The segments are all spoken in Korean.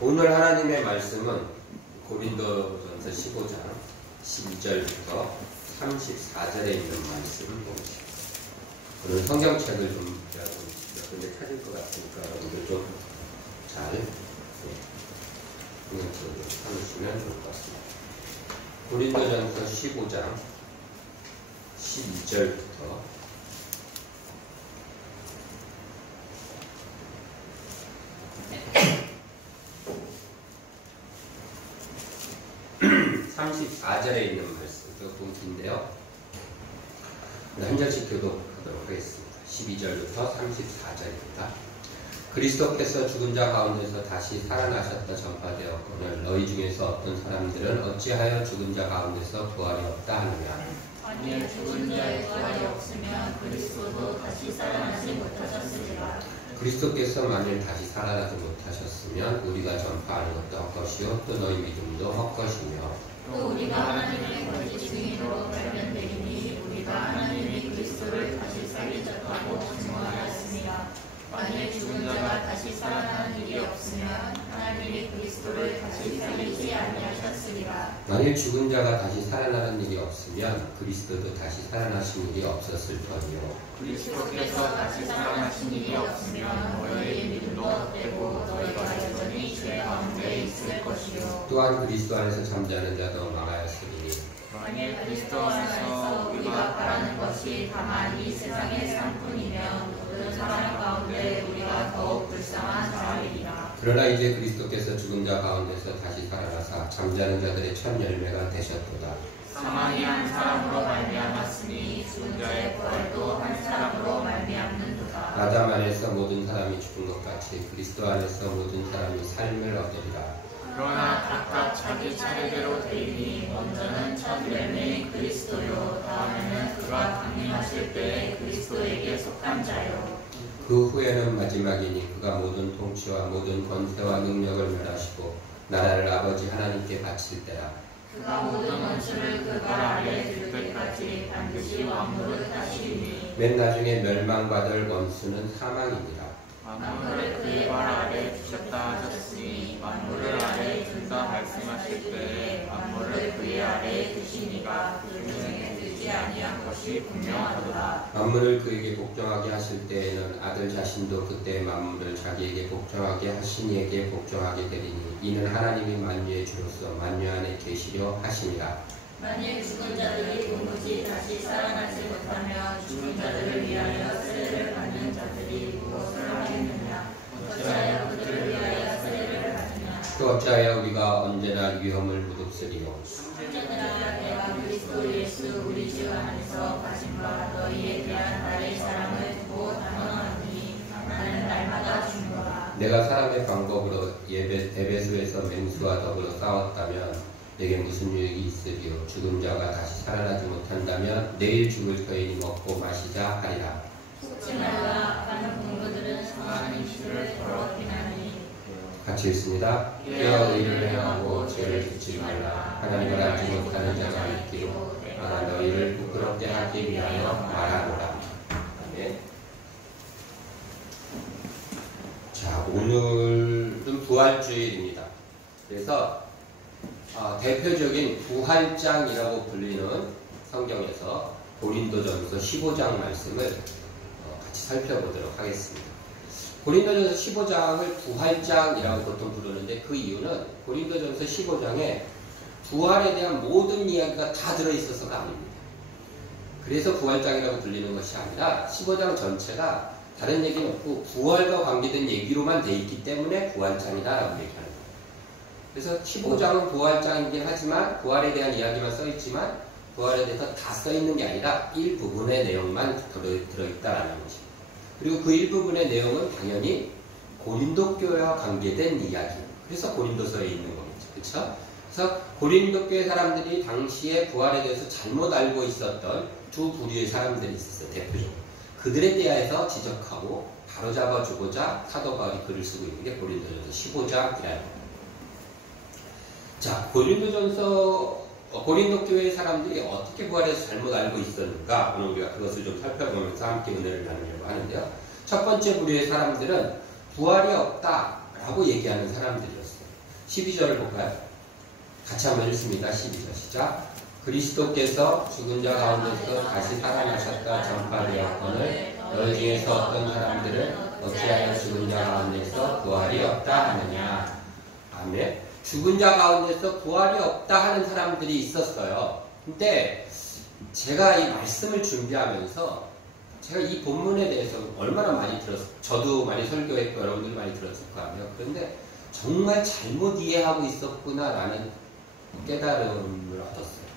오늘 하나님의 말씀은 고린도전서 15장 12절부터 34절에 있는 말씀 보시죠. 오늘 성경책을 좀 몇 군데 찾을 것 같으니까 여러분들 좀 잘 성경책을 좀 찾으시면 좋을 것 같습니다. 고린도전서 15장 12절부터 34절에 있는 말씀, 조금 긴데요. 한 절씩 교독하도록 하겠습니다. 12절부터 34절입니다. 그리스도께서 죽은 자 가운데서 다시 살아나셨다 전파되었거늘 너희 중에서 어떤 사람들은 어찌하여 죽은 자 가운데서 부활이 없다 하느냐. 만일 죽은 자의 부활이 없으면 그리스도도 다시 살아나지 못하셨으리라. 그리스도께서 만일 다시 살아나지 못하셨으면 우리가 전파하는 것도 헛것이요 또 너희 믿음도 헛것이며 또 우리가 하나님의 거짓 증인으로 발견되리니 우리가 하나님이 그리스도를 다시 살리셨다고 증언하였습니다. 만일 죽은 자가 다시 살아나는 일이 없으면 하나님이 그리스도를 다시 살리지 아니하셨으리라. 만일 죽은 자가 다시 살아나는 일이 없으면 그리스도도 다시 살아나신 일이 없었을 터이요 그리스도께서 다시 살아나신 일이 없으면 너희의 믿음도 헛되고 너희가 여전히 죄 가운데 있을 것이요. 또한 그리스도 안에서 잠자는 자도 망하였으니 만일 그리스도 안에서 우리가 바라는 것이 다만 이 세상의 삶뿐이면 모든 사람 가운데 우리가 더욱 불쌍한 자이리라. 그러나 이제 그리스도께서 죽은 자 가운데서 다시 살아나사 잠자는 자들의 첫 열매가 되셨도다. 사망이 한 사람으로 말미암았으니 죽은 자의 부활도 한 사람으로 말미암는도다. 아담 안에서 모든 사람이 죽은 것 같이 그리스도 안에서 모든 사람이 삶을 얻으리라. 그러나 각각 자기 차례대로 되리니 먼저는 첫 열매인 그리스도요 다음에는 그가 강림하실 때에 그리스도에게 속한 자요. 그 후에는 마지막이니 그가 모든 통치와 모든 권세와 능력을 멸하시고 나라를 아버지 하나님께 바칠 때라. 그가 모든 원수를 그 발 아래에 둘 때까지 반드시 왕노를 하시리니 맨 나중에 멸망받을 원수는 사망이니라. 만물을 그의 발 아래에 두셨다 하셨으니 만물을 아래에 둔다 말씀하실 때에 만물을 그의 아래에 두시니가 그 중에 두지 아니한 것이 분명하도다. 만물을 그에게 복종하게 하실 때에는 아들 자신도 그때 만물을 자기에게 복종하게 하신 이에게 복종하게 되리니 이는 하나님이 만유의 주로서 만유 안에 계시려 하시니라. 만일 죽은 자들이 도무지 다시 살아나지 못하면 죽은 자들을 위하여 세례를 받는 자들이 무엇을 하겠느냐. 어찌하여 그들을 위하여 세례를 받느냐. 또 어찌하여 우리가 언제나 위험을 무릅쓰리요. 형제들아 내가 그리스도 예수 우리 주 안에서 가진 바 너희에 대한 나의 사랑을 두고 단언하니 나는 날마다 죽노라. 내가 사람의 방법으로 에베소에서 맹수와 더불어 싸웠다면 내게 무슨 유익이 있으리요. 죽은 자가 다시 살아나지 못한다면 내일 죽을 터이니 먹고 마시자 하리라. 속지 말라. 많은 공부들은 성하는 이슈를 더럽히나니. 같이 읽습니다. 깨어 의를 행하고 죄를 짓지 말라. 하나님을 알지 못하는 자가 있기로 내가 너희를 부끄럽게 하기 위하여 말하노라. 네. 자, 오늘은 부활주일입니다. 그래서 대표적인 부활장이라고 불리는 성경에서 고린도전서 15장 말씀을 같이 살펴보도록 하겠습니다. 고린도전서 15장을 부활장이라고 보통 부르는데 그 이유는 고린도전서 15장에 부활에 대한 모든 이야기가 다 들어있어서가 아닙니다. 그래서 부활장이라고 불리는 것이 아니라 15장 전체가 다른 얘기는 없고 부활과 관계된 얘기로만 돼 있기 때문에 부활장이다라고 얘기하는 거예요. 그래서 15장은 부활장이긴 하지만 부활에 대한 이야기만 써있지만 부활에 대해서 다 써있는 게 아니라 일부분의 내용만 들어있다라는 것입니다. 그리고 그 일부분의 내용은 당연히 고린도 교회와 관계된 이야기. 그래서 고린도서에 있는 거겠죠. 그렇죠? 그래서 고린도 교회 사람들이 당시에 부활에 대해서 잘못 알고 있었던 두 부류의 사람들이 있었어요. 대표적으로. 그들에 대해서 지적하고 바로잡아주고자 사도 바울이 글을 쓰고 있는 게 고린도전서 15장이라는 겁니다. 자, 고린도 교회 사람들이 어떻게 부활에 대해서 잘못 알고 있었는가? 오늘 우리가 그것을 좀 살펴보면서 함께 은혜를 나누려고 하는데요. 첫 번째 부류의 사람들은 부활이 없다라고 얘기하는 사람들이었어요. 12절을 볼까요? 같이 한번 읽습니다. 12절 시작. 그리스도께서 죽은 자 가운데서 다시 살아나셨다 전파되었거늘 너희 중에서 어떤 사람들은 어찌하여 죽은 자 가운데서 부활이 없다 하느냐. 아멘. 죽은 자 가운데서 부활이 없다 하는 사람들이 있었어요. 근데 제가 이 말씀을 준비하면서 제가 이 본문에 대해서 얼마나 많이 저도 많이 설교했고 여러분들 많이 들었을 거 아니에요. 그런데 정말 잘못 이해하고 있었구나라는 깨달음을 얻었어요.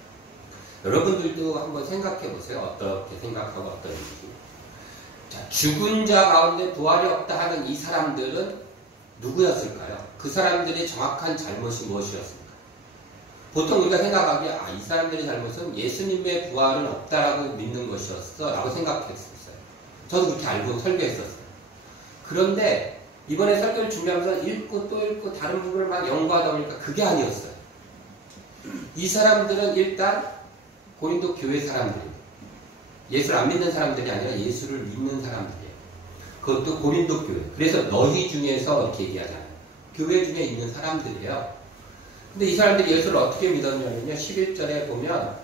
여러분들도 한번 생각해 보세요. 어떻게 생각하고 어떤 얘기. 자, 죽은 자 가운데 부활이 없다 하는 이 사람들은 누구였을까요? 그 사람들의 정확한 잘못이 무엇이었습니까? 보통 우리가 생각하기에 이 사람들의 잘못은 예수님의 부활은 없다라고 믿는 것이었어 라고 생각했었어요. 저도 그렇게 알고 설교했었어요. 그런데 이번에 설교를 준비하면서 읽고 또 읽고 다른 부분을 막 연구하다 보니까 그게 아니었어요. 이 사람들은 일단 고린도 교회 사람들입니다. 예수를 안 믿는 사람들이 아니라 예수를 믿는 사람들이에요. 그것도 고린도 교회. 그래서 너희 중에서 이렇게 얘기하잖아요. 교회 중에 있는 사람들이에요. 근데 이 사람들이 예수를 어떻게 믿었냐면요. 11절에 보면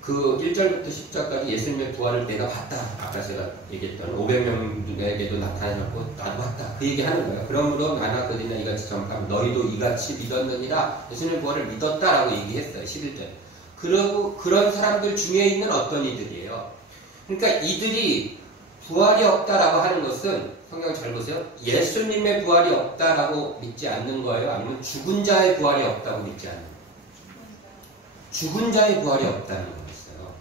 그 1절부터 10절까지 예수님의 부활을 내가 봤다. 아까 제가 얘기했던 500명에게도 나타났고 나도 봤다. 그 얘기하는 거예요. 그러므로 나나 그들이나 이같이 전파하면 너희도 이같이 믿었느니라. 예수님의 부활을 믿었다라고 얘기했어요. 11절. 그리고 그런 사람들 중에 있는 어떤 이들이에요. 그러니까 이들이 부활이 없다라고 하는 것은 성경 잘 보세요. 예수님의 부활이 없다라고 믿지 않는 거예요? 아니면 죽은 자의 부활이 없다고 믿지 않는 거예요? 죽은 자의 부활이 없다는 거였어요.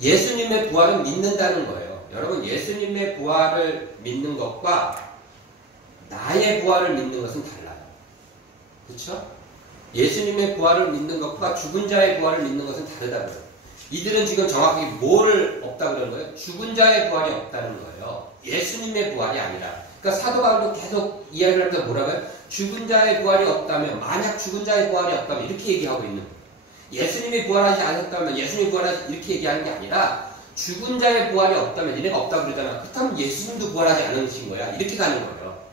예수님의 부활은 믿는다는 거예요. 여러분, 예수님의 부활을 믿는 것과 나의 부활을 믿는 것은 달라요. 그렇죠? 예수님의 부활을 믿는 것과 죽은 자의 부활을 믿는 것은 다르다고요. 이들은 지금 정확히 뭐를 없다 그러는 거예요? 죽은 자의 부활이 없다는 거예요. 예수님의 부활이 아니라. 그러니까 사도 바울도 계속 이야기를 할 때 뭐라고요? 죽은 자의 부활이 없다면, 만약 죽은 자의 부활이 없다면 이렇게 얘기하고 있는 거예요. 예수님이 부활하지 않았다면 예수님이 부활하지 이렇게 얘기하는 게 아니라 죽은 자의 부활이 없다면 얘네가 없다고 그러잖아. 그렇다면 예수님도 부활하지 않으신 거야. 이렇게 가는 거예요.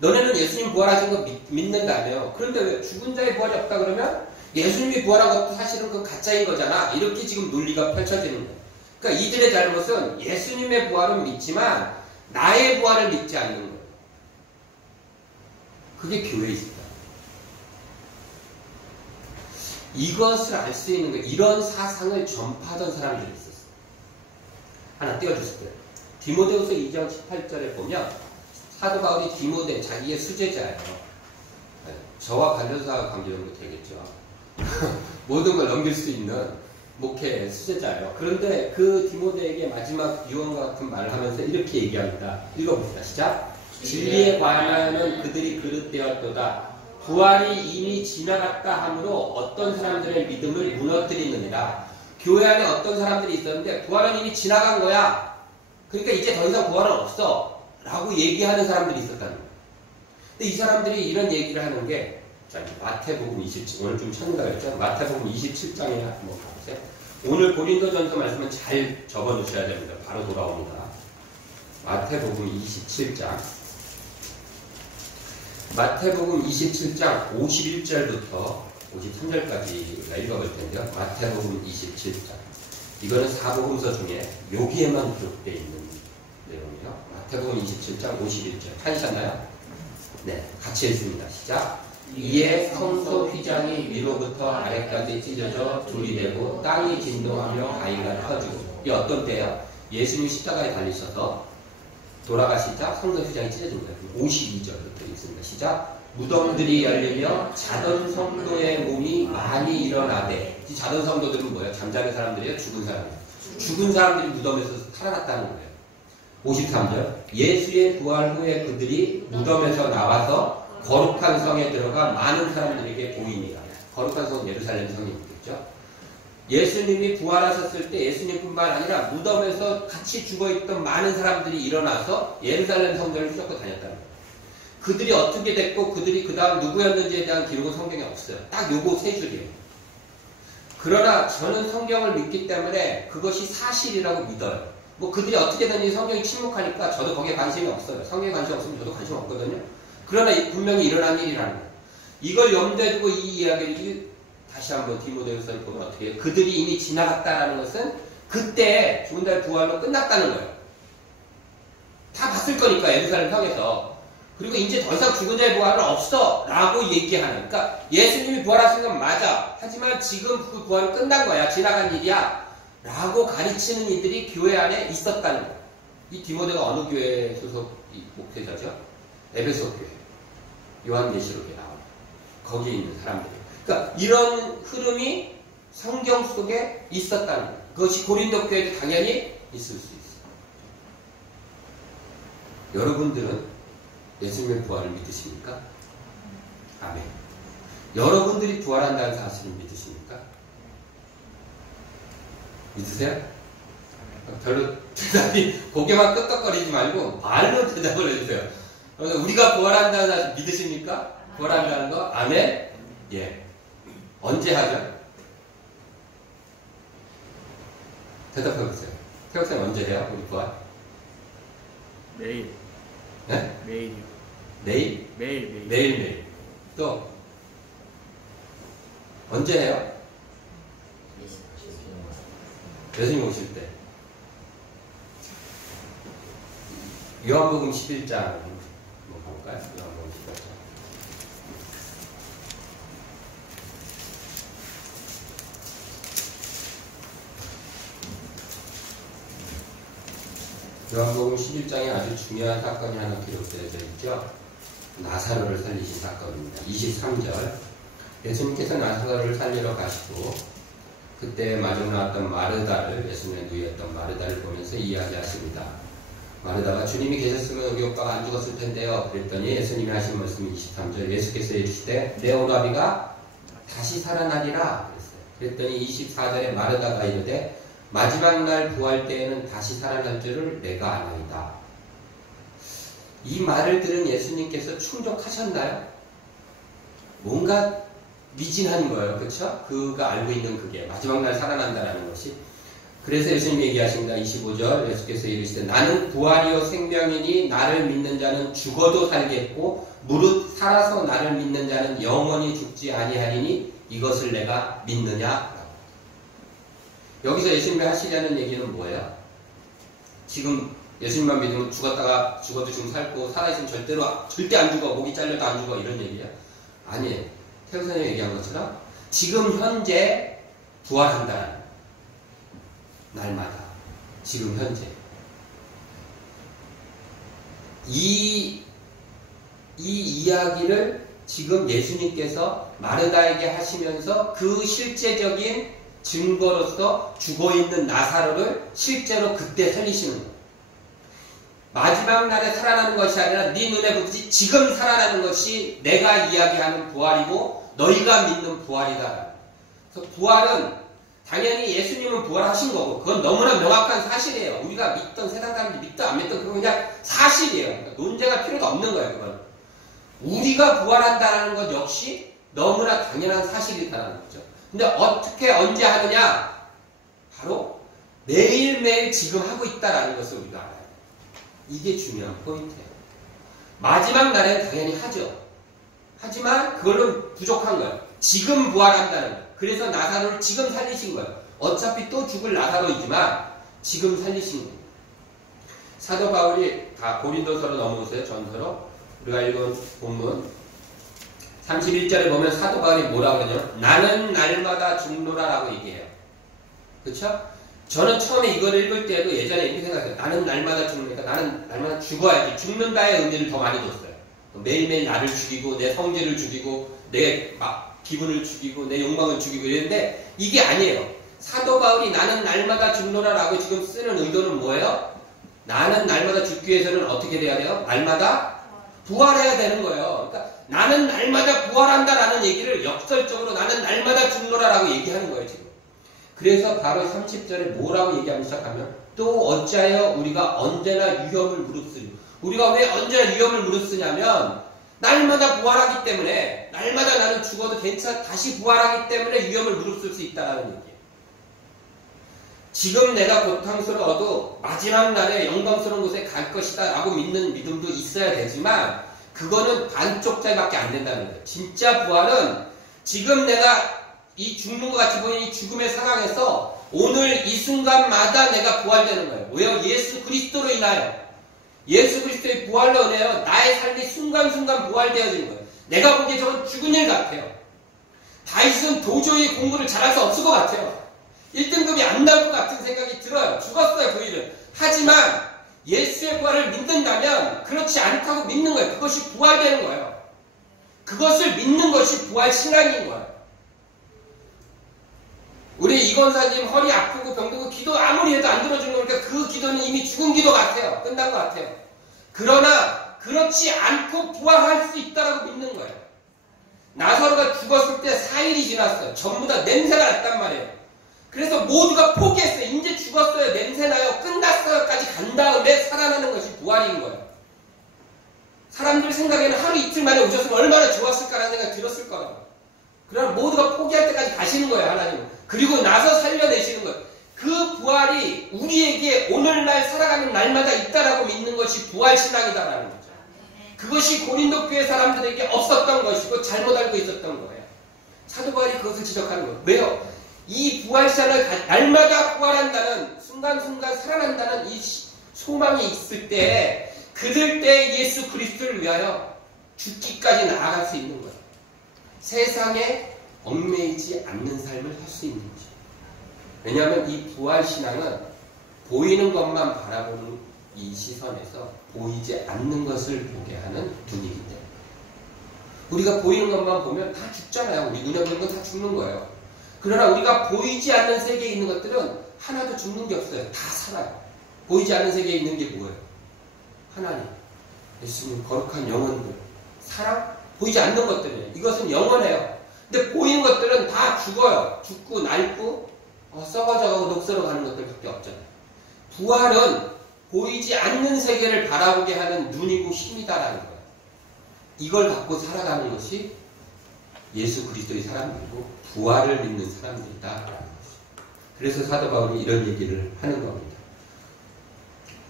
너네는 예수님 부활하신 거 믿는다며. 그런데 왜 죽은 자의 부활이 없다 그러면 예수님이 부활한 것도 사실은 그 가짜인 거잖아. 이렇게 지금 논리가 펼쳐지는 거예요. 그러니까 이들의 잘못은 예수님의 부활은 믿지만 나의 부활을 믿지 않는 거예요. 그게 교회에 있습니다. 이것을 알 수 있는 거예요. 이런 사상을 전파하던 사람들이 있었어요. 하나 띄워주실게요. 디모데후서 2장 18절에 보면 사도 바울이 디모데, 자기의 수제자예요. 저와 관련사 관계 정도 되겠죠. 모든 걸 넘길 수 있는 목회 수제자예요. 그런데 그 디모데에게 마지막 유언과 같은 말을 하면서 이렇게 얘기합니다. 읽어봅시다. 시작. 진리에 관하여는 그들이 그릇되었도다. 부활이 이미 지나갔다 하므로 어떤 사람들의 믿음을 무너뜨리느니라. 교회 안에 어떤 사람들이 있었는데 부활은 이미 지나간 거야. 그러니까 이제 더 이상 부활은 없어. 라고 얘기하는 사람들이 있었다는 거예요. 근데 이 사람들이 이런 얘기를 하는 게, 자, 마태복음 27, 오늘 좀 찾는다 그랬죠? 마태복음 27장에 한번 가보세요. 오늘 고린도전서 말씀은 잘 적어두셔야 됩니다. 바로 돌아옵니다. 마태복음 27장. 마태복음 27장 51절부터 53절까지 읽어볼 텐데요. 마태복음 27장. 이거는 사복음서 중에 여기에만 기록되어 있는 내용이에요. 마태복음 27장 51절. 찾으셨나요? 네, 같이 읽습니다. 시작. 이에 성소 휘장이 위로부터 아래까지 찢어져 둘이 되고 땅이 진동하며 바위가 터지고. 이게 어떤 때예요? 예수님이 십자가에 달리셔서 돌아가시자 성소 휘장이 찢어진 거예요. 52절부터 읽습니다. 시작. 무덤들이 열리며 자던 성도의 몸이 많이 일어나되. 이 자던 성도들은 뭐예요? 잠자는 사람들이에요? 죽은 사람이에요? 죽은 사람들이 무덤에서 살아났다는 거예요. 53절. 예수의 부활 후에 그들이 무덤에서 나와서 거룩한 성에 들어가 많은 사람들에게 보이니라. 거룩한 성 예루살렘 성이겠죠. 예수님이 부활하셨을 때 예수님뿐만 아니라 무덤에서 같이 죽어있던 많은 사람들이 일어나서 예루살렘 성전을 휘젓고 다녔다는 거예요. 그들이 어떻게 됐고 그들이 그 다음 누구였는지에 대한 기록은 성경에 없어요. 딱 요거 세 줄이에요. 그러나 저는 성경을 믿기 때문에 그것이 사실이라고 믿어요. 뭐 그들이 어떻게 됐는지 성경이 침묵하니까 저도 거기에 관심이 없어요. 성경에 관심 없으면 저도 관심 없거든요. 그러나 분명히 일어난 일이라는 거예요. 이걸 염두에 두고 이 이야기를 다시 한번 디모데후서를 보면 어떻게 해요? 그들이 이미 지나갔다라는 것은 그때 죽은 자의 부활로 끝났다는 거예요. 다 봤을 거니까 예루살렘 성에서. 그리고 이제 더 이상 죽은 자의 부활은 없어 라고 얘기하는, 그러니까 예수님이 부활하신 건 맞아, 하지만 지금 그 부활은 끝난 거야, 지나간 일이야 라고 가르치는 이들이 교회 안에 있었다는 거예요. 이 디모데가 어느 교회 소속 목회자죠? 에베소 교회, 요한계시록에 나와요. 거기에 있는 사람들이에요. 그러니까 이런 흐름이 성경 속에 있었다는 거예요. 그것이 고린도 교회도 당연히 있을 수 있어요. 여러분들은 예수님의 부활을 믿으십니까? 아멘. 여러분들이 부활한다는 사실을 믿으십니까? 믿으세요? 별로 대답이, 고개만 끄덕거리지 말고 말로 대답을 해주세요. 그래서 우리가 부활한다는 사실 믿으십니까? 부활한다는 거? 아멘? 예. 언제 하죠? 대답해보세요. 태국생 언제 해요? 우리 부활? 매일. 네? 매일이요. 내일? 매일. 매일매일. 또 언제 해요? 예수님 오실 때. 요한복음 11장 한번 볼까요? 요한복음 11장. 요한복음 11장에 아주 중요한 사건이 하나 기록되어져 있죠. 나사로를 살리신 사건입니다. 23절. 예수님께서 나사로를 살리러 가시고 그때 마중 나왔던 마르다를, 예수님의 누이였던 마르다를 보면서 이야기하십니다. 마르다가 주님이 계셨으면 우리 오빠가 안 죽었을 텐데요. 그랬더니 예수님이 하신 말씀이 23절. 예수께서 이르시되 내 오라비가 다시 살아나리라 그랬어요. 그랬더니 24절에 마르다가 이르되 마지막 날 부활 때에는 다시 살아날 줄을 내가 아나이다. 이 말을 들은 예수님께서 충족하셨나요? 뭔가 미진한 거예요. 그렇죠? 그가 알고 있는 그게 마지막 날 살아난다라는 것이. 그래서 예수님 얘기하십니다. 25절 예수께서 이르시되 나는 부활이요 생명이니 나를 믿는 자는 죽어도 살겠고 무릇 살아서 나를 믿는 자는 영원히 죽지 아니하리니 이것을 내가 믿느냐? 여기서 예수님이 하시려는 얘기는 뭐예요? 지금 예수님만 믿으면 죽어도 지금 살고 살아있으면 절대 안 죽어, 목이 잘려도 안 죽어, 이런 얘기예요? 아니에요. 태우선이 얘기한 것처럼 지금 현재 부활한다는 날마다, 지금 현재 이 이야기를 지금 예수님께서 마르다에게 하시면서 그 실제적인 증거로서 죽어있는 나사로를 실제로 그때 살리시는 거예요. 마지막 날에 살아나는 것이 아니라 네 눈에 보듯이 지금 살아나는 것이 내가 이야기하는 부활이고 너희가 믿는 부활이다. 그래서 부활은 당연히 예수님은 부활하신 거고 그건 너무나 명확한 사실이에요. 우리가 믿던 세상 사람들이 믿든 안 믿든 그건 그냥 사실이에요. 그러니까 논쟁할 필요가 없는 거예요. 그건. 우리가 부활한다는 것 역시 너무나 당연한 사실이다라는 거죠. 근데 어떻게 언제 하느냐? 바로 매일매일 지금 하고 있다라는 것을 우리가 알아요. 이게 중요한 포인트예요. 마지막 날에는 당연히 하죠. 하지만 그걸로 부족한 거예요. 지금 부활한다는 거예요. 그래서 나사로를 지금 살리신 거예요. 어차피 또 죽을 나사로이지만 지금 살리신 거예요. 사도 바울이 다 고린도서로 넘어오세요. 전서로. 우리가 읽은 본문 31절에 보면 사도 바울이 뭐라고 그러냐면 나는 날마다 죽노라라고 얘기해요. 그렇죠? 저는 처음에 이걸 읽을 때도 예전에 이렇게 생각해요. 나는 날마다 죽으니까 나는 날마다 죽어야지. 죽는다의 의미를 더 많이 줬어요. 매일매일 나를 죽이고 내 성질을 죽이고 내 기분을 죽이고 내 욕망을 죽이고 이랬는데 이게 아니에요. 사도 바울이 나는 날마다 죽노라라고 지금 쓰는 의도는 뭐예요? 나는 날마다 죽기 위해서는 어떻게 돼야 돼요? 날마다 부활해야 되는 거예요. 그러니까 나는 날마다 부활한다라는 얘기를 역설적으로 나는 날마다 죽노라라고 얘기하는 거예요, 지금. 그래서 바로 30절에 뭐라고 얘기하기 시작하면 또 어찌하여 우리가 언제나 유혐을 무릅쓰니 우리가 왜 언제나 유혐을 무릅쓰냐면 날마다 부활하기 때문에 날마다 나는 죽어도 괜찮아 다시 부활하기 때문에 유혐을 무릅쓸 수 있다라는 얘기예요. 지금 내가 고통스러워도 마지막 날에 영광스러운 곳에 갈 것이다 라고 믿는 믿음도 있어야 되지만 그거는 반쪽짜리밖에 안 된다는 거예요. 진짜 부활은 지금 내가 이 죽는 것 같이 보이는 이 죽음의 상황에서 오늘 이 순간마다 내가 부활되는 거예요. 왜요? 예수 그리스도로 인하여. 예수 그리스도의 부활로 인하여 나의 삶이 순간순간 부활되어지는 거예요. 내가 보기에 저건 죽은 일 같아요. 다윗은 도저히 공부를 잘할 수 없을 것 같아요. 1등급이 안 나올 것 같은 생각이 들어요. 죽었어요, 그 일은. 하지만 예수의 부활을 믿는다면 그렇지 않다고 믿는 거예요. 그것이 부활되는 거예요. 그것을 믿는 것이 부활 신앙인 거예요. 우리 이건사님 허리 아프고 병들고 기도 아무리 해도 안 들어주는 거니까 그 기도는 이미 죽은 기도 같아요. 끝난 것 같아요. 그러나 그렇지 않고 부활할 수 있다라고 믿는 거예요. 나사로가 죽었을 때 4일이 지났어요. 전부 다 냄새가 났단 말이에요. 그래서 모두가 포기했어요. 이제 죽었어요. 냄새나요. 끝났어요까지 간 다음에 살아나는 것이 부활인 거예요. 사람들 생각에는 하루 이틀 만에 오셨으면 얼마나 좋았을까라는 생각이 들었을 거라고. 그러나 모두가 포기할 때까지 가시는 거예요. 하나님은. 그리고 나서 살려내시는 거예요. 그 부활이 우리에게 오늘날 살아가는 날마다 있다라고 믿는 것이 부활신앙이다라는 거죠. 그것이 고린도 교회 사람들에게 없었던 것이고 잘못 알고 있었던 거예요. 사도 바울이 그것을 지적하는 거예요. 왜요? 이 부활신앙을 날마다 부활한다는 순간순간 살아난다는 이 소망이 있을 때 그들 때 예수 그리스도를 위하여 죽기까지 나아갈 수 있는 거예요. 세상에 얽매이지 않는 삶을 할 수 있는 거죠. 왜냐하면 이 부활신앙은 보이는 것만 바라보는 이 시선에서 보이지 않는 것을 보게 하는 눈이기 때문에 우리가 보이는 것만 보면 다 죽잖아요. 우리 눈에 보이는 건 다 죽는 거예요. 그러나 우리가 보이지 않는 세계에 있는 것들은 하나도 죽는 게 없어요. 다 살아요. 보이지 않는 세계에 있는 게 뭐예요? 하나님, 예수님, 거룩한 영혼들, 사랑, 보이지 않는 것들이에요. 이것은 영원해요. 근데 보이는 것들은 다 죽어요. 죽고 낡고 썩어져가고 녹슬어가는 것들밖에 없잖아요. 부활은 보이지 않는 세계를 바라보게 하는 눈이고 힘이다라는 거예요. 이걸 갖고 살아가는 것이 예수 그리스도의 사람들이고 부활을 믿는 사람들이다라는 것이죠. 그래서 사도 바울이 이런 얘기를 하는 겁니다.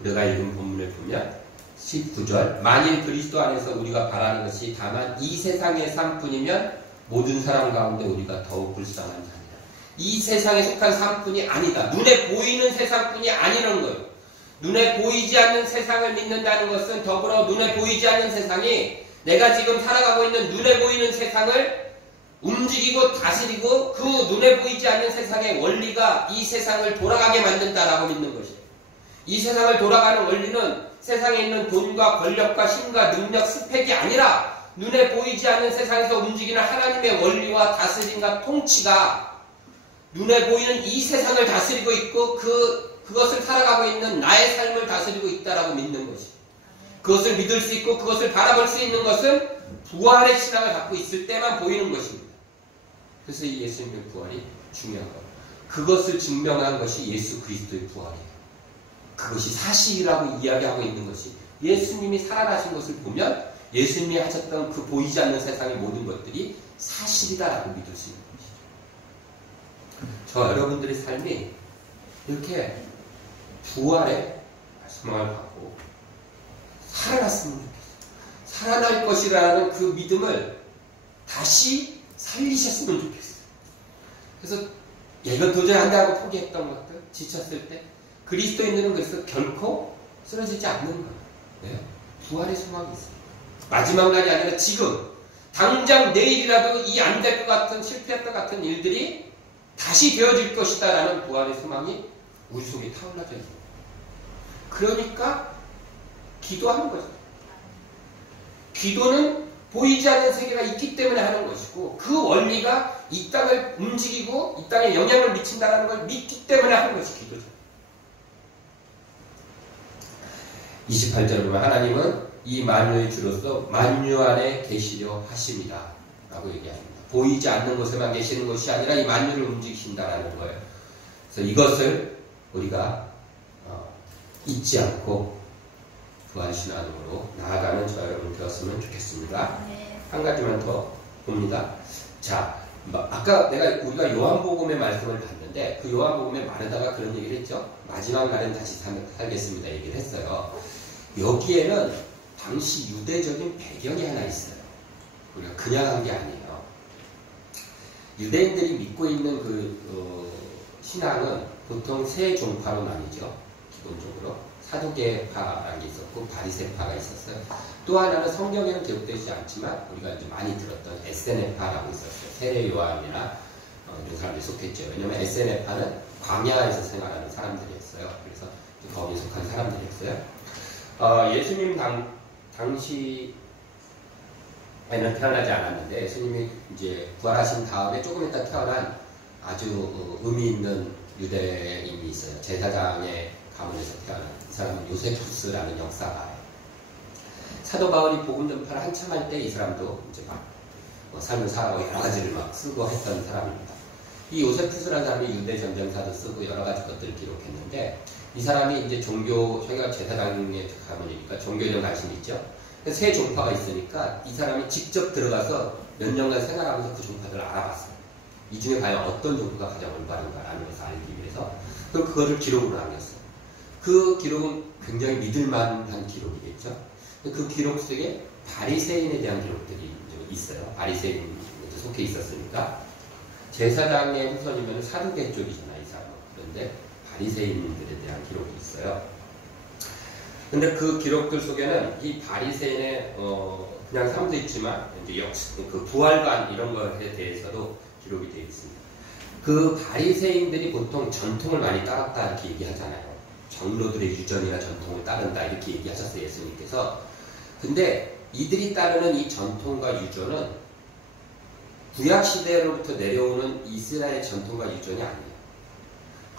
우리가 읽은 본문을 보면 19절 만일 그리스도 안에서 우리가 바라는 것이 다만 이 세상의 삶뿐이면 모든 사람 가운데 우리가 더욱 불쌍한 자니라. 이 세상에 속한 삶뿐이 아니다. 눈에 보이는 세상뿐이 아니라는 거예요. 눈에 보이지 않는 세상을 믿는다는 것은 더불어 눈에 보이지 않는 세상이 내가 지금 살아가고 있는 눈에 보이는 세상을 움직이고 다스리고 그 눈에 보이지 않는 세상의 원리가 이 세상을 돌아가게 만든다라고 믿는 것이에요. 이 세상을 돌아가는 원리는 세상에 있는 돈과 권력과 힘과 능력, 스펙이 아니라 눈에 보이지 않는 세상에서 움직이는 하나님의 원리와 다스림과 통치가 눈에 보이는 이 세상을 다스리고 있고 그것을 살아가고 있는 나의 삶을 다스리고 있다라고 믿는 것이. 그것을 믿을 수 있고 그것을 바라볼 수 있는 것은 부활의 신앙을 갖고 있을 때만 보이는 것입니다. 그래서 이 예수님의 부활이 중요한 거예요. 그것을 증명한 것이 예수 그리스도의 부활이에요. 그것이 사실이라고 이야기하고 있는 것이 예수님이 살아나신 것을 보면 예수님이 하셨던 그 보이지 않는 세상의 모든 것들이 사실이다라고 믿을 수 있는 것이죠. 저 여러분들의 삶이 이렇게 부활의 소망을 갖고 살아났으면 좋겠어요. 살아날 것이라는 그 믿음을 다시 살리셨으면 좋겠어요. 그래서 이건 도저히 안 된다고 포기했던 것들, 지쳤을 때 그리스도인들은 그래서 결코 쓰러지지 않는 거예요. 네? 부활의 소망이 있어요. 마지막 날이 아니라 지금 당장 내일이라도 이 안 될 것 같은 실패했던 같은 일들이 다시 되어질 것이다라는 부활의 소망이 우리 속에 타올라져 있는 거예요. 그러니까 기도하는 거죠. 기도는 보이지 않는 세계가 있기 때문에 하는 것이고 그 원리가 이 땅을 움직이고 이 땅에 영향을 미친다는 걸 믿기 때문에 하는 것이 기도죠. 28절에 보면 하나님은 이 만유의 주로서 만유 안에 계시려 하십니다 라고 얘기합니다. 보이지 않는 곳에만 계시는 것이 아니라 이 만유를 움직이신다라는 거예요. 그래서 이것을 우리가 잊지 않고 부활신앙으로 나아가는 저 여러분 되었으면 좋겠습니다. 한 가지만 더 봅니다. 자, 아까 우리가 요한복음의 말씀을 봤는데 그 요한복음의 말에다가 그런 얘기를 했죠. 마지막 날은 다시 살겠습니다 얘기를 했어요. 여기에는 당시 유대적인 배경이 하나 있어요. 우리가 그냥 한 게 아니에요. 유대인들이 믿고 있는 신앙은 보통 세 종파로 나뉘죠. 기본적으로 사두개파라는 게 있었고 바리새파가 있었어요. 또 하나는 성경에는 기록되지 않지만 우리가 이제 많이 들었던 에세네파라고 있었어요. 세례 요한이나 이런 사람들이 속했죠. 왜냐하면 에세네파는 광야에서 생활하는 사람들이었어요. 그래서 거기에 속한 사람들이었어요. 예수님 당시에는 태어나지 않았는데 예수님이 이제 부활하신 다음에 조금 있다 태어난 아주 의미 있는 유대인이 있어요. 제사장의 가문에서 태어난 이 사람은 요세푸스라는 역사가예요. 사도 바울이 복음 전파를 한참 할 때 이 사람도 이제 막 삶을 살아가고 여러 가지를 막 쓰고 했던 사람입니다. 이 요세푸스라는 사람이 유대 전쟁사도 쓰고 여러 가지 것들을 기록했는데 이 사람이 이제 저희가 제사장의 가문이니까 종교에 대한 관심이 있죠. 세 종파가 있으니까 이 사람이 직접 들어가서 몇 년간 생활하면서 그 종파들을 알아봤어요. 이 중에 과연 어떤 종파가 가장 올바른가라는 것을 알기 위해서 그거를 기록으로 남겼어요. 그 기록은 굉장히 믿을만한 기록이겠죠. 그 기록 속에 바리새인에 대한 기록들이 있어요. 바리새인에 속해 있었으니까 제사장의 후손이면 사두개 쪽이잖아요, 이 사람은. 그런데 바리새인들에 대한 기록이 있어요. 근데 그 기록들 속에는 이 바리새인의 그냥 삶도 있지만 이제 그 부활관 이런 것에 대해서도 기록이 되어 있습니다. 그 바리새인들이 보통 전통을 많이 따랐다 이렇게 얘기하잖아요. 장로들의 유전이나 전통을 따른다 이렇게 얘기하셨어요, 예수님께서. 근데 이들이 따르는 이 전통과 유전은 구약 시대로부터 내려오는 이스라엘 전통과 유전이 아니에요.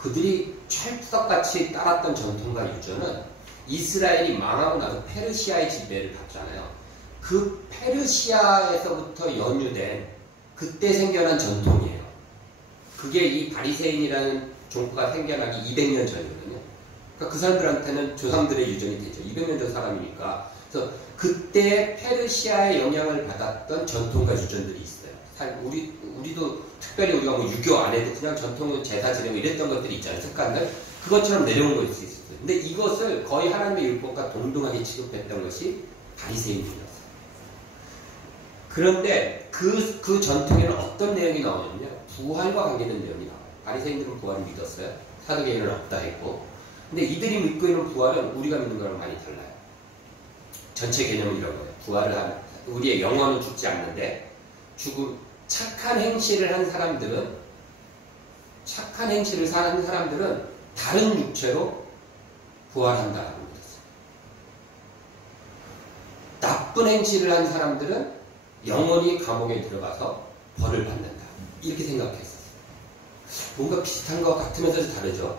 그들이 철석같이 따랐던 전통과 유전은 이스라엘이 망하고 나서 페르시아의 지배를 받잖아요. 그 페르시아에서부터 연유된 그때 생겨난 전통이에요. 그게 이 바리새인이라는 종파가 생겨나기 200년 전이거든요. 그러니까 그 사람들한테는 조상들의 유전이 되죠. 200년 전 사람이니까. 그래서 그때 페르시아의 영향을 받았던 전통과 유전들이 있어요. 우리도 특별히 우리가 뭐 유교 안 해도 그냥 전통은 제사 지내고 이랬던 것들이 있잖아요. 습관들. 그것처럼 내려온 거일 수 있어요. 근데 이것을 거의 하나님의 율법과 동등하게 취급했던 것이 바리새인들이었어요. 그런데 그 전통에는 어떤 내용이 나오냐면요. 부활과 관계된 내용이 나와요. 바리새인들은 부활을 믿었어요. 사두개인은 없다 했고. 근데 이들이 믿고 있는 부활은 우리가 믿는 거랑 많이 달라요. 전체 개념은 이런 거예요. 부활을 하는 우리의 영혼은 죽지 않는데 착한 행실을 한 사람들은 다른 육체로 부활한다라고 믿었어요. 나쁜 행실을 한 사람들은 영원히 감옥에 들어가서 벌을 받는다. 이렇게 생각했어요. 뭔가 비슷한 것 같으면서도 다르죠.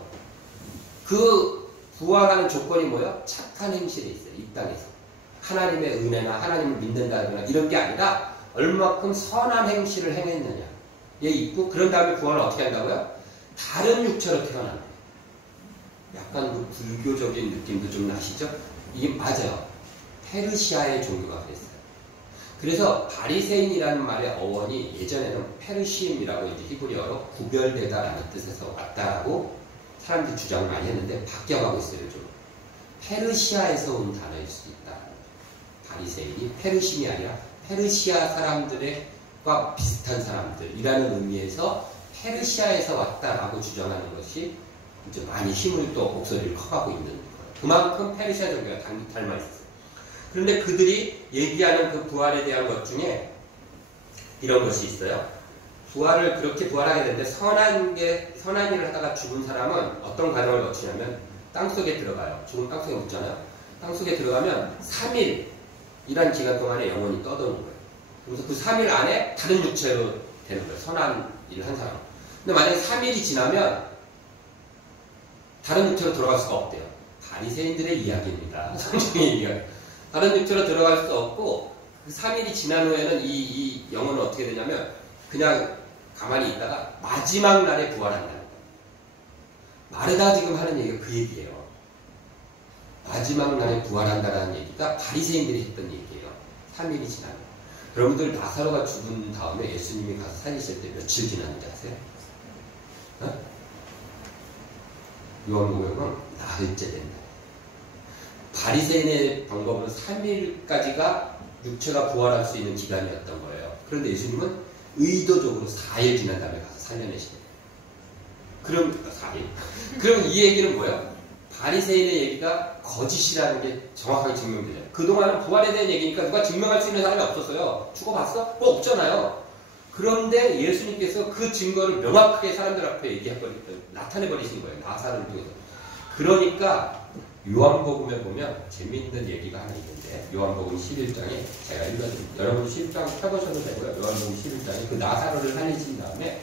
그 부활하는 조건이 뭐예요? 착한 행실에 있어요. 이 땅에서. 하나님의 은혜나 하나님을 믿는다거나 이런 게 아니라 얼마큼 선한 행실을 행했느냐에 있고 그런 다음에 부활을 어떻게 한다고요? 다른 육체로 태어난다. 약간 그 불교적인 느낌도 좀 나시죠? 이게 맞아요. 페르시아의 종교가 그랬어요. 그래서 바리새인이라는 말의 어원이 예전에는 페르시임이라고 이제 히브리어로 구별되다라는 뜻에서 왔다라고 사람들이 주장을 많이 했는데 바뀌어가고 있어요. 좀 페르시아에서 온 단어일 수 있다. 바리새인이 페르심이 아니라 페르시아 사람들과 비슷한 사람들이라는 의미에서 페르시아에서 왔다라고 주장하는 것이 이제 많이 힘을 또 목소리를 커가고 있는 거예요. 그만큼 페르시아 종교가 닮아 있었어요. 그런데 그들이 얘기하는 그 부활에 대한 것 중에 이런 것이 있어요. 그렇게 부활하게 되는데 선한 일을 하다가 죽은 사람은 어떤 과정을 거치냐면 땅속에 들어가요. 죽은 땅속에 묻잖아요. 땅속에 들어가면 3일이란 기간 동안에 영혼이 떠도는 거예요. 그래서 그 3일 안에 다른 육체로 되는 거예요. 선한 일을 한 사람. 근데 만약에 3일이 지나면 다른 육체로 돌아갈 수가 없대요. 바리새인들의 이야기입니다. 성경의 이야기. 다른 육체로 들어갈 수 없고 그 3일이 지난 후에는 이 영혼은 어떻게 되냐면 그냥 가만히 있다가 마지막 날에 부활한다는 거예요. 마르다 지금 하는 얘기가 그 얘기예요. 마지막 날에 부활한다는 얘기가 바리새인들이 했던 얘기예요. 3일이 지나면. 여러분들 나사로가 죽은 다음에 예수님이 가서 살리실 때 며칠 지났는지 아세요? 요한복음은 나흘째 된다. 바리새인의 방법으로 3일까지가 육체가 부활할 수 있는 기간이었던 거예요. 그런데 예수님은 의도적으로 4일 지난 다음에 가서 살려내시네요. 그럼 4일. 그럼 이 얘기는 뭐예요? 바리새인의 얘기가 거짓이라는 게 정확하게 증명되죠. 그동안은 부활에 대한 얘기니까 누가 증명할 수 있는 사람이 없었어요. 죽어봤어? 뭐 없잖아요. 그런데 예수님께서 그 증거를 명확하게 사람들 앞에 나타내버리신 거예요. 나사를 통해서. 그러니까 요한복음에 보면 재미있는 얘기가 하나 있는데, 요한복음 11장에 제가 읽어드립니다. 여러분 11장 펴보셔도 되고요. 요한복음 11장에 그 나사로를 살리신 다음에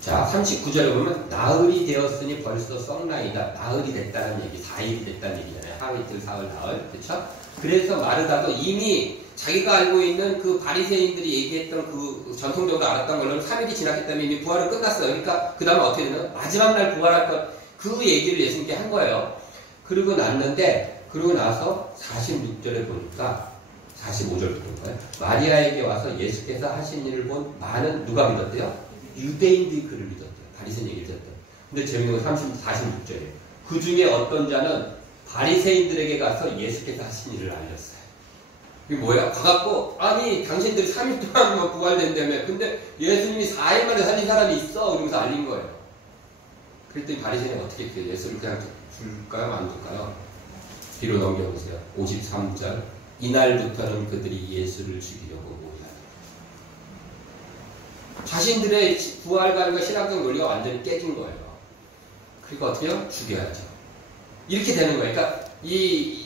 자 39절에 보면 나흘이 되었으니 벌써 썩나이다. 나흘이 됐다는 얘기, 4일이 됐다는 얘기잖아요. 하루 이틀 사흘 나흘, 그렇죠? 그래서 마르다도 이미 자기가 알고 있는 그 바리새인들이 얘기했던 그 전통적으로 알았던 걸로는 3일이 지났기 때문에 이미 부활은 끝났어요. 그러니까 그 다음에 어떻게 되나? 마지막 날 부활할 것, 그 얘기를 예수님께 한 거예요. 그러고 나서 46절에 보니까 45절부터인 거예요. 마리아에게 와서 예수께서 하신 일을 본 많은, 누가 믿었대요? 유대인들이 그를 믿었대요. 바리새인 얘기를 듣던. 근데 재미있는 건 46절이에요. 그 중에 어떤 자는 바리새인들에게 가서 예수께서 하신 일을 알렸어요. 이게 뭐야? 가갖고, 아니, 당신들이 3일 동안 부활된다며. 근데 예수님이 4일 만에 살린 사람이 있어. 이러면서 알린 거예요. 그랬더니 바리새인이 어떻게 했어요? 예수를 그냥 줄까요? 안 줄까요? 뒤로 넘겨보세요. 53절. 이날부터는 그들이 예수를 죽이려고 모이하더라. 자신들의 부활관과 신앙적 논리가 완전히 깨진 거예요. 그러니까 어떻게 해요? 죽여야죠. 이렇게 되는 거예요. 그러니까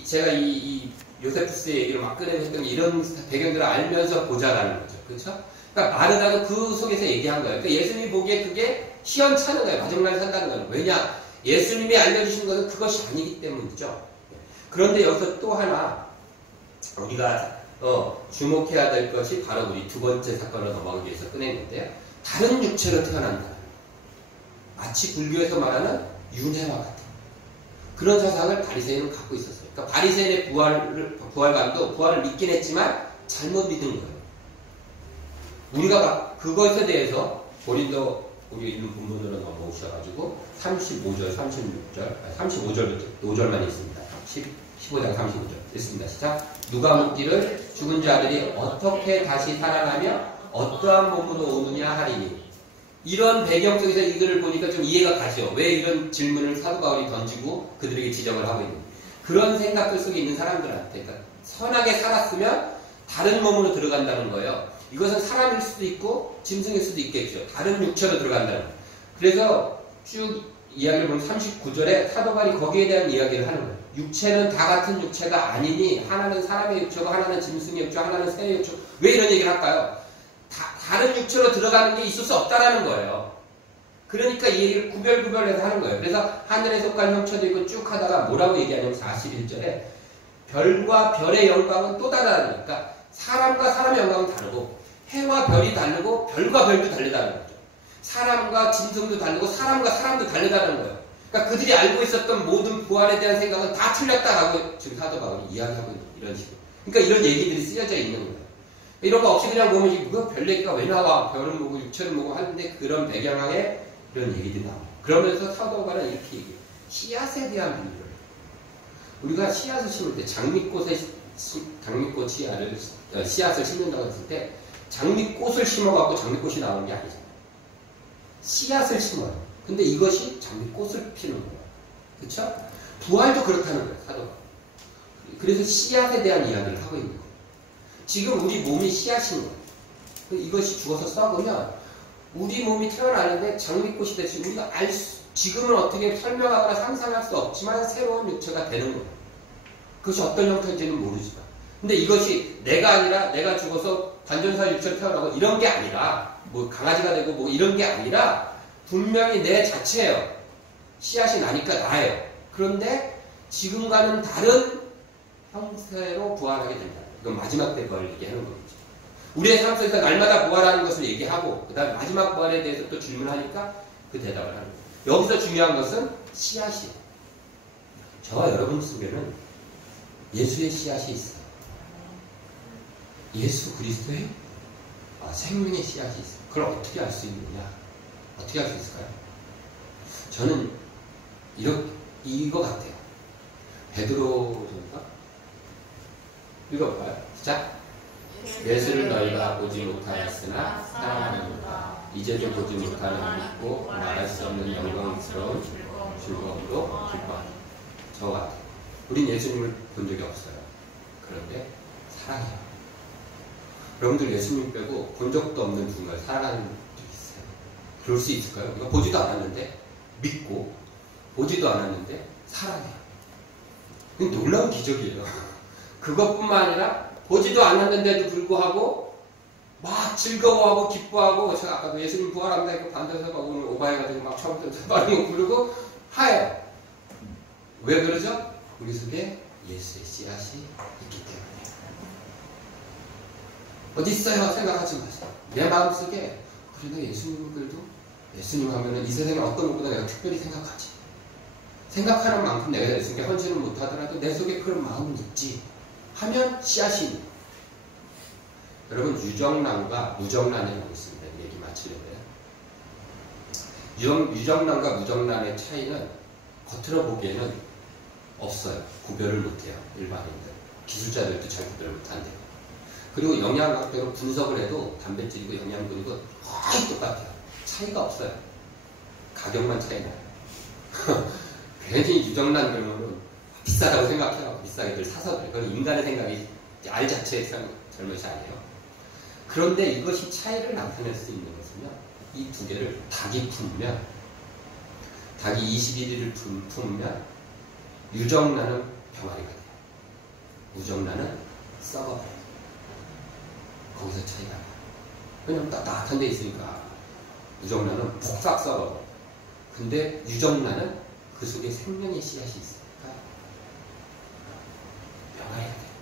제가 이 요세푸스의 얘기를 막 꺼내셨던 이런 배경들을 알면서 보자라는 거죠. 그렇죠? 그러니까 마르다도 그 속에서 얘기한 거예요. 그러니까 예수님이 보기에 그게 시원찮은 거예요. 마지막 날 산다는 거는. 왜냐? 예수님이 알려주신 것은 그것이 아니기 때문이죠. 그런데 여기서 또 하나 우리가 주목해야 될 것이 바로 우리 두 번째 사건을 넘어가기 위해서 꺼냈는데요. 다른 육체로 태어난다. 마치 불교에서 말하는 윤회와 같은 그런 사상을 바리새인은 갖고 있었어요. 그러니까 바리새인의 부활감도 부활을 믿긴 했지만 잘못 믿은 거예요. 우리가 그것에 대해서 고린도 우리 있는 본문으로 넘어오셔가지고 35절, 36절, 35절부터 5절만 있습니다. 15장 35절 있습니다. 시작. 누가 묻기를 죽은 자들이 어떻게 다시 살아나며 어떠한 몸으로 오느냐 하리니. 이런 배경 속에서 이들을 보니까 좀 이해가 가죠. 왜 이런 질문을 사도 바울이 던지고 그들에게 지적을 하고 있는지. 그런 생각들 속에 있는 사람들한테, 그러니까 선하게 살았으면 다른 몸으로 들어간다는 거예요. 이것은 사람일 수도 있고 짐승일 수도 있겠죠. 다른 육체로 들어간다는 거예요. 그래서 쭉 이야기를 보면 39절에 사도 바울이 거기에 대한 이야기를 하는 거예요. 육체는 다 같은 육체가 아니니 하나는 사람의 육체고 하나는 짐승의 육체, 하나는 새의 육체. 왜 이런 얘기를 할까요? 다른 육체로 들어가는 게 있을 수 없다라는 거예요. 그러니까 이 얘기를 구별해서 하는 거예요. 그래서 하늘에 속한 형체도 있고 쭉 하다가 뭐라고 얘기하냐면 41절에 별과 별의 영광은 또 다르다는 거예요. 그러니까 사람과 사람의 영광은 다르고 해와 별이 다르고 별과 별도 다르다는 거죠. 사람과 짐승도 다르고 사람과 사람도 다르다는 거예요. 그러니까 그들이 알고 있었던 모든 부활에 대한 생각은 다 틀렸다라고 지금 사도 바울이 이야기하고 있는 이런 식으로. 그러니까 이런 얘기들이 쓰여져 있는 거예요. 이런 거 없이 그냥 보면 이거 별 얘기가 왜 나와? 별은 뭐고 육체는 뭐고 하는데 그런 배경에 이런 얘기들이 나와요. 그러면서 사도 바울은 이렇게 얘기해요. 씨앗에 대한 비유를 해요. 우리가 씨앗을 심을 때 장미꽃 씨앗을 심는다고 했을 때 장미꽃을 심어갖고 장미꽃이 나오는 게 아니잖아요. 씨앗을 심어요. 근데 이것이 장미꽃을 피는 거예요. 그쵸? 부활도 그렇다는 거예요. 사도 바울. 그래서 씨앗에 대한 이야기를 하고 있는 거예요. 지금 우리 몸이 씨앗인 거예요. 이것이 죽어서 썩으면 우리 몸이 태어나는데 장미꽃이 될수 우리가 지금은 어떻게 설명하거나 상상할 수 없지만 새로운 육체가 되는 거예요. 그것이 어떤 형태인지는 모르지만. 근데 이것이 내가 아니라 내가 죽어서 단전사 육체로 태어나고 이런 게 아니라 뭐 강아지가 되고 뭐 이런 게 아니라 분명히 내 자체예요. 씨앗이 나니까 나예요. 그런데 지금과는 다른 형태로 부활하게 된다. 이건 마지막 때 그걸 얘기하는 거겠죠. 우리의 삶 속에서 날마다 부활하는 것을 얘기하고 그 다음에 마지막 부활에 대해서 또 질문하니까 그 대답을 하는 거예요. 여기서 중요한 것은 씨앗이에요. 저와 여러분 속에는 예수의 씨앗이 있어요. 예수 그리스도의 생명의 씨앗이 있어요. 그걸 어떻게 알 수 있느냐? 어떻게 알 수 있을까요? 저는 이거 같아요. 베드로전가? 읽어볼까요? 시작. 예수를 너희가 보지 못하였으나 사랑하는도다. 이제도 보지 못하는 믿고 말할 수 없는 영광스러운 즐거움으로 기뻐하다. 저와 같아요. 우린 예수님을 본 적이 없어요. 그런데 사랑해요. 여러분들 예수님 빼고 본 적도 없는 누군가를 사랑하는 적 있어요? 그럴 수 있을까요? 우리가 보지도 않았는데 믿고 보지도 않았는데 사랑해요. 이건 놀라운 기적이에요. 그것뿐만 아니라 보지도 않았는데도 불구하고 막 즐거워하고 기뻐하고, 제가 아까도 예수님 부활합니다 이거 반대해서 막 오늘 오바해가지고 막 처음부터 빠르게 부르고 하예요. 왜 그러죠? 우리 속에 예수의 씨앗이 있기 때문에. 어디 있어요? 생각하지 마세요. 내 마음속에 그래 내가 예수님들도 예수님 하면은 이 세상에 어떤 것보다 내가 특별히 생각하지. 생각하는 만큼 내가 예수님께 헌신을 못하더라도 내 속에 그런 마음은 있지 하면 씨앗이 있는 거예요. 여러분 유정란과 무정란이라고 있습니다. 얘기 마치려고요. 유정란과 무정란의 차이는 겉으로 보기에는 없어요. 구별을 못해요. 일반인들. 기술자들도 잘 구별을 못한대요. 그리고 영양학적으로 분석을 해도 단백질이고 영양분이고 거의 똑같아요. 차이가 없어요. 가격만 차이 나요. 괜히 유정란 그러면 비싸다고 생각해요. 비싸게들 사서 그래. 그건 인간의 생각이 알 자체의 잘못이 아니에요. 그런데 이것이 차이를 나타낼 수 있는 것은요. 이 두 개를 닭이 품으면, 닭이 21일을 품으면 유정란은 병아리가 돼요. 무정란은 썩어버려요. 거기서 차이가 나요. 왜냐면 따뜻한 데 있으니까. 무정란은 폭삭 썩어버려요. 근데 유정란은 그 속에 생명의 씨앗이 있으니까 병아리가 돼요.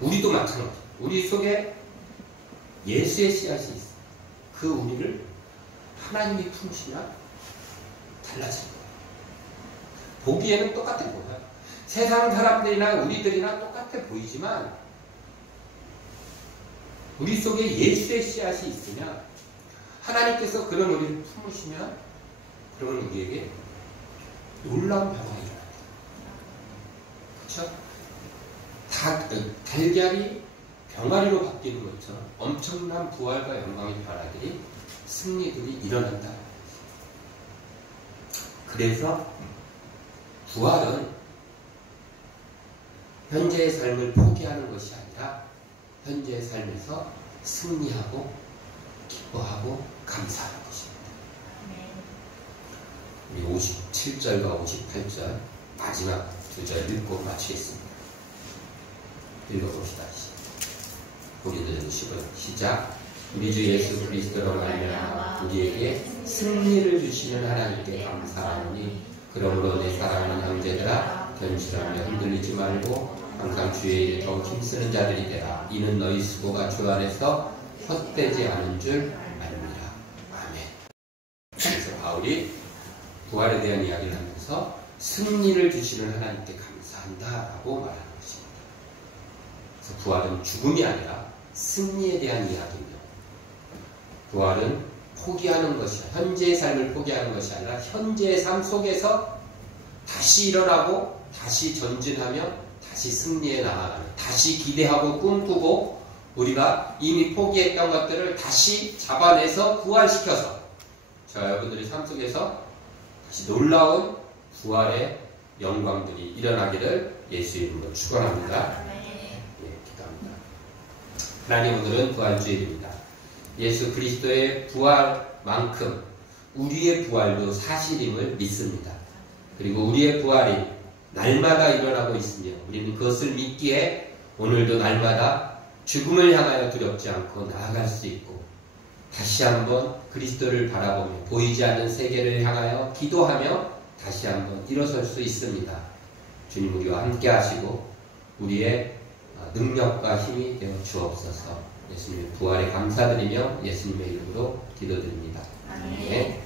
우리도 마찬가지예요. 우리 속에 예수의 씨앗이 있어요. 그 우리를 하나님이 품으시면 달라질 거예요. 보기에는 똑같아 보여요. 세상 사람들이나 우리들이나 똑같아 보이지만 우리 속에 예수의 씨앗이 있으면 하나님께서 그런 우리를 품으시면 그러면 우리에게 놀라운 변화가 일어납니다. 그렇죠? 달걀이 병아리로 바뀌는 것처럼 엄청난 부활과 영광의 변화들이 승리들이 일어난다. 그래서 부활은 현재의 삶을 포기하는 것이 아니라 현재의 삶에서 승리하고 기뻐하고 감사하는 것입니다. 우리 57절과 58절 마지막 두 절 읽고 마치겠습니다. 읽어봅시다. 우리들은 10은 시작. 우리 주 예수 그리스도로 말미암아 우리에게 승리를 주시는 하나님께 감사하노니 그러므로 내 사랑하는 형제들아 견실하며 흔들리지 말고 항상 주의 일에 더욱 힘쓰는 자들이 되라. 이는 너희 수고가 주 안에서 헛되지 않은 줄 압니다. 아멘. 그래서 바울이 부활에 대한 이야기를 하면서 승리를 주시는 하나님께 감사한다라고 말하는 것입니다. 그래서 부활은 죽음이 아니라 승리에 대한 이야기입니다. 부활은 포기하는 것이, 현재의 삶을 포기하는 것이 아니라 현재의 삶 속에서 다시 일어나고 다시 전진하며 다시 승리에 나아가는, 다시 기대하고 꿈꾸고 우리가 이미 포기했던 것들을 다시 잡아내서 부활시켜서 저와 여러분들의 삶 속에서 다시 놀라운 부활의 영광들이 일어나기를 예수 이름으로 축원합니다. 기도합니다. 하나님, 오늘은 부활주일입니다. 예수 그리스도의 부활만큼 우리의 부활도 사실임을 믿습니다. 그리고 우리의 부활이 날마다 일어나고 있으며 우리는 그것을 믿기에 오늘도 날마다 죽음을 향하여 두렵지 않고 나아갈 수 있고 다시 한번 그리스도를 바라보며 보이지 않는 세계를 향하여 기도하며 다시 한번 일어설 수 있습니다. 주님, 우리와 함께 하시고 우리의 능력과 힘이 되어 주옵소서. 예수님의 부활에 감사드리며 예수님의 이름으로 기도드립니다. 아멘.